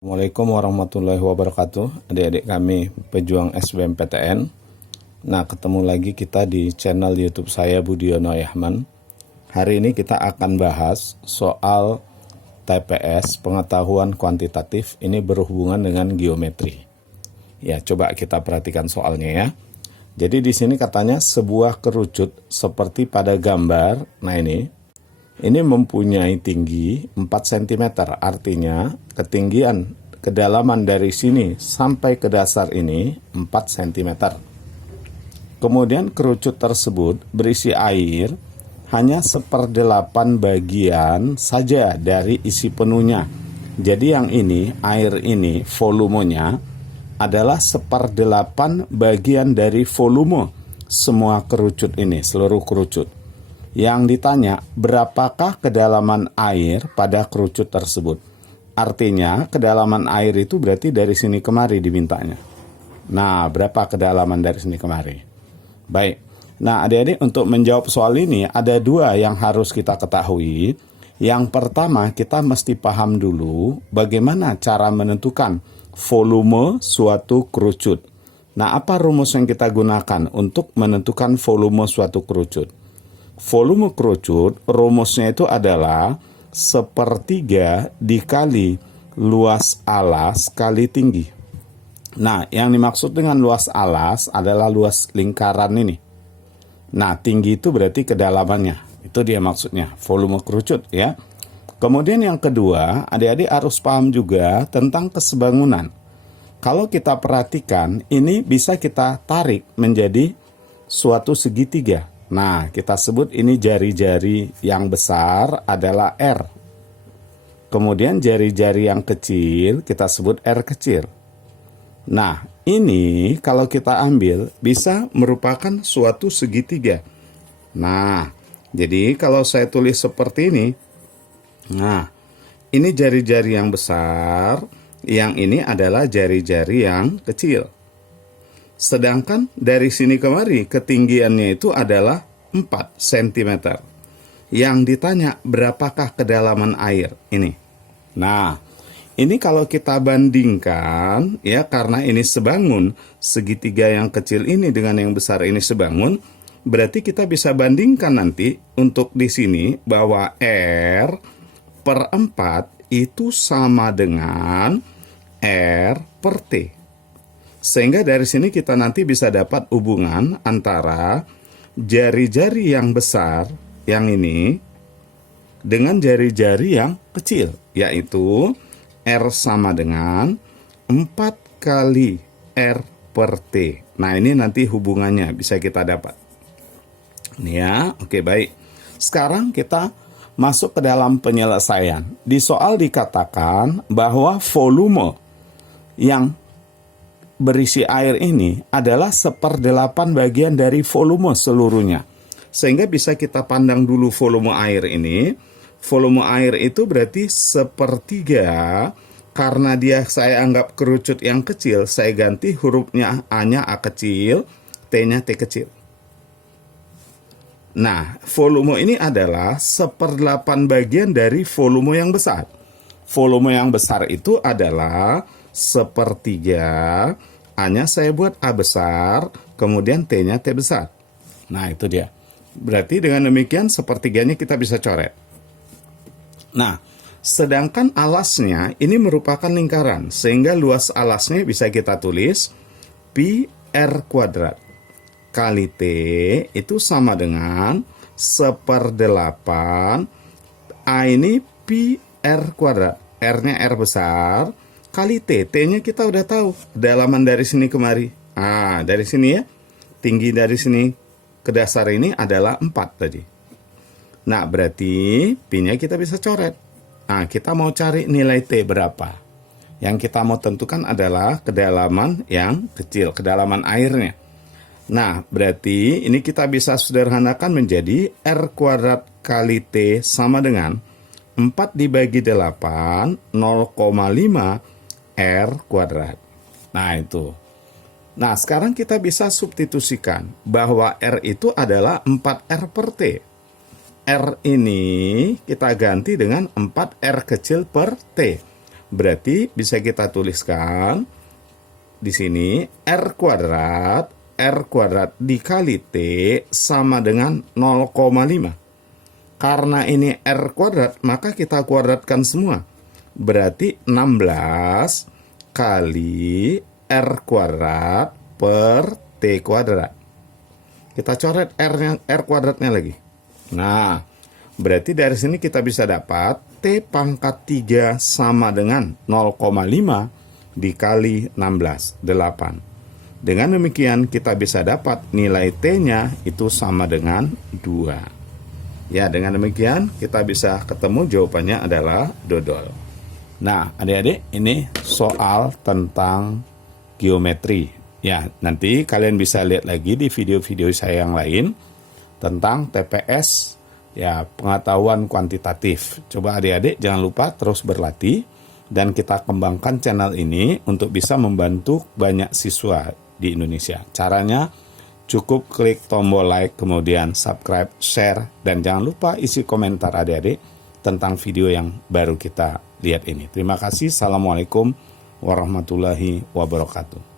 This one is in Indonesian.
Assalamualaikum warahmatullahi wabarakatuh, adik-adik kami pejuang SBMPTN. Nah, ketemu lagi kita di channel YouTube saya Budiono Yahman. Hari ini kita akan bahas soal TPS, pengetahuan kuantitatif. Ini berhubungan dengan geometri. Ya, coba kita perhatikan soalnya ya. Jadi di sini katanya sebuah kerucut seperti pada gambar. Nah, ini mempunyai tinggi 4 cm, artinya ketinggian kedalaman dari sini sampai ke dasar ini 4 cm. Kemudian kerucut tersebut berisi air hanya 1/8 bagian saja dari isi penuhnya. Jadi yang ini, air ini, volumenya adalah 1/8 bagian dari volume semua kerucut ini, seluruh kerucut. Yang ditanya, berapakah kedalaman air pada kerucut tersebut? Artinya, kedalaman air itu berarti dari sini kemari dimintanya. Nah, berapa kedalaman dari sini kemari? Baik. Nah, adik-adik, untuk menjawab soal ini, ada dua yang harus kita ketahui. Yang pertama, kita mesti paham dulu bagaimana cara menentukan volume suatu kerucut. Nah, apa rumus yang kita gunakan untuk menentukan volume suatu kerucut? Volume kerucut, rumusnya itu adalah 1/3 dikali luas alas kali tinggi. Nah, yang dimaksud dengan luas alas adalah luas lingkaran ini. Nah, tinggi itu berarti kedalamannya. Itu dia maksudnya, volume kerucut ya. Kemudian yang kedua, adik-adik harus paham juga tentang kesebangunan. Kalau kita perhatikan, ini bisa kita tarik menjadi suatu segitiga. Nah, kita sebut ini jari-jari yang besar adalah R. Kemudian jari-jari yang kecil kita sebut R kecil. Nah, ini kalau kita ambil bisa merupakan suatu segitiga. Nah, jadi kalau saya tulis seperti ini, nah, ini jari-jari yang besar, yang ini adalah jari-jari yang kecil. Sedangkan dari sini kemari ketinggiannya itu adalah 4 cm. Yang ditanya berapakah kedalaman air ini. Nah, ini kalau kita bandingkan ya, karena ini sebangun, segitiga yang kecil ini dengan yang besar ini sebangun, berarti kita bisa bandingkan nanti untuk di sini bahwa R/4 itu sama dengan R/T. Sehingga dari sini kita nanti bisa dapat hubungan antara jari-jari yang besar, yang ini, dengan jari-jari yang kecil, yaitu R sama dengan 4 kali R/T. Nah, ini nanti hubungannya bisa kita dapat. Ini ya, oke baik. Sekarang kita masuk ke dalam penyelesaian. Di soal dikatakan bahwa volume yang berisi air ini adalah 1/8 bagian dari volume seluruhnya. Sehingga bisa kita pandang dulu volume air ini. Volume air itu berarti 1/3, karena dia saya anggap kerucut yang kecil, saya ganti hurufnya A-nya A kecil, T-nya T kecil. Nah, volume ini adalah 1/8 bagian dari volume yang besar. Volume yang besar itu adalah 1/3, A-nya saya buat A besar, kemudian T-nya T besar. Nah, itu dia. Berarti dengan demikian 1/3-nya kita bisa coret. Nah, sedangkan alasnya ini merupakan lingkaran, sehingga luas alasnya bisa kita tulis pi R kuadrat kali T itu sama dengan 1/8 A ini pi R kuadrat. R-nya R besar, kali T. T-nya kita udah tahu. Kedalaman dari sini kemari. Ah, dari sini ya. Tinggi dari sini ke dasar ini adalah 4 tadi. Nah, berarti Pi-nya kita bisa coret. Nah, kita mau cari nilai T berapa. Yang kita mau tentukan adalah kedalaman yang kecil. Kedalaman airnya. Nah, berarti ini kita bisa sederhanakan menjadi R kuadrat kali T sama dengan 4 dibagi 8, 0,5 R kuadrat. Nah, itu. Nah, sekarang kita bisa substitusikan bahwa R itu adalah 4R/T. R ini kita ganti dengan 4R kecil per T. Berarti bisa kita tuliskan di sini R kuadrat dikali T sama dengan 0,5. Karena ini R kuadrat, maka kita kuadratkan semua. Berarti 16 kali R kuadrat per T kuadrat. Kita coret R kuadratnya lagi. Nah, berarti dari sini kita bisa dapat T pangkat 3 sama dengan 0,5 dikali 16, 8. Dengan demikian kita bisa dapat nilai T-nya itu sama dengan 2. Ya, dengan demikian kita bisa ketemu jawabannya adalah dodol. Nah, adik-adik, ini soal tentang geometri. Ya, nanti kalian bisa lihat lagi di video-video saya yang lain tentang TPS, ya, pengetahuan kuantitatif. Coba adik-adik jangan lupa terus berlatih, dan kita kembangkan channel ini untuk bisa membantu banyak siswa di Indonesia. Caranya cukup klik tombol like, kemudian subscribe, share, dan jangan lupa isi komentar adik-adik tentang video yang baru kita lihat ini. Terima kasih. Assalamualaikum warahmatullahi wabarakatuh.